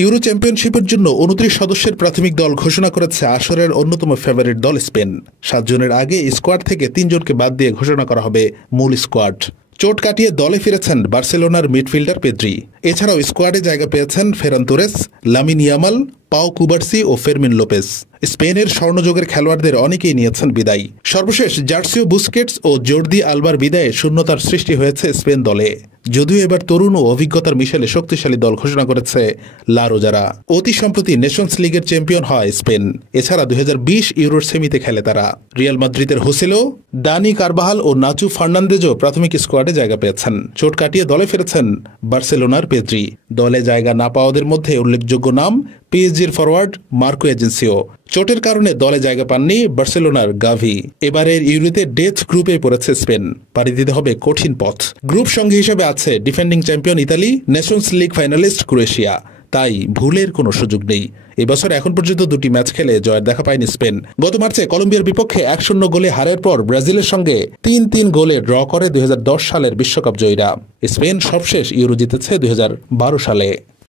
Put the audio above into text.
Euro চ্যাম্পিয়নশিপের জন্য ২৯ সদস্যের প্রাথমিক দল ঘোষণা করেছে আসরের অন্যতম ফেভারিট দল স্পেন। ৭ জনের আগে স্কোয়াড থেকে ৩ জনকে বাদ দিয়ে ঘোষণা করা হবে মূল স্কোয়াড। চোট কাটিয়ে দলে ফিরেছেন বার্সেলোনার মিডফিল্ডার পেদ্রি। এছাড়াও স্কোয়াডে জায়গা পেয়েছেন ফেরান তোরেস, লামিন ইয়ামাল, পাও কুবার্সি ও ফেরমিন লোপেজ। স্পেনের স্বর্ণযুগের খেলোয়াড়দের অনেকেই নিয়েছেন বিদায়। সর্বশেষ জার্সিও বুস্কেটস ও জর্দি আলবার বিদায়ে শূন্যতার সৃষ্টি হয়েছে স্পেন দলে। যদিও এবার তরুণ ও অভিজ্ঞতার মিশেলে শক্তিশালী দল ঘোষণা করেছে লা রোজারা। অতি সম্প্রতি নেশনস লিগের চ্যাম্পিয়ন হয় স্পেন। এছাড়া ২০২০ ইউরোর সেমিতে খেলে তারা। রিয়াল মাদ্রিদের হোসেলো, দানি কারবাহাল ও নাচু ফার্নান্দেজও প্রাথমিক স্কোয়াডে জায়গা পেয়েছেন। চোট কাটিয়ে দলে ফিরেছেন বার্সেলোনার পেদ্রি। দলে জায়গা না পাওয়াদের মধ্যে উল্লেখযোগ্য নাম পিএসজির ফরওয়ার্ড মার্কো এজেন্সিও। চোটের কারণে দলে জায়গা পাননি বার্সেলোনার গাভি। এবারের ইউরোতে ডেথ গ্রুপে পড়েছে স্পেন। পাড়ি দিতে হবে কঠিন পথ। গ্রুপ সঙ্গী হিসেবে আছে defending champion Italy, Nations league finalist Croatia. তাই ভুলের কোনো সুযোগ নেই। এবছর এখন পর্যন্ত ২টি ম্যাচ খেলে জয়ের দেখা পায়নি স্পেন। গত মার্চে কলম্বিয়ার বিপক্ষে ১-০ গোলে হারের পর ব্রাজিলের সঙ্গে ৩-৩ গোলে ড্র করে ২০১০ সালের বিশ্বকাপ জয়ীরা। স্পেন সবশেষ ইউরো জিতেছে ২০১২ সালে।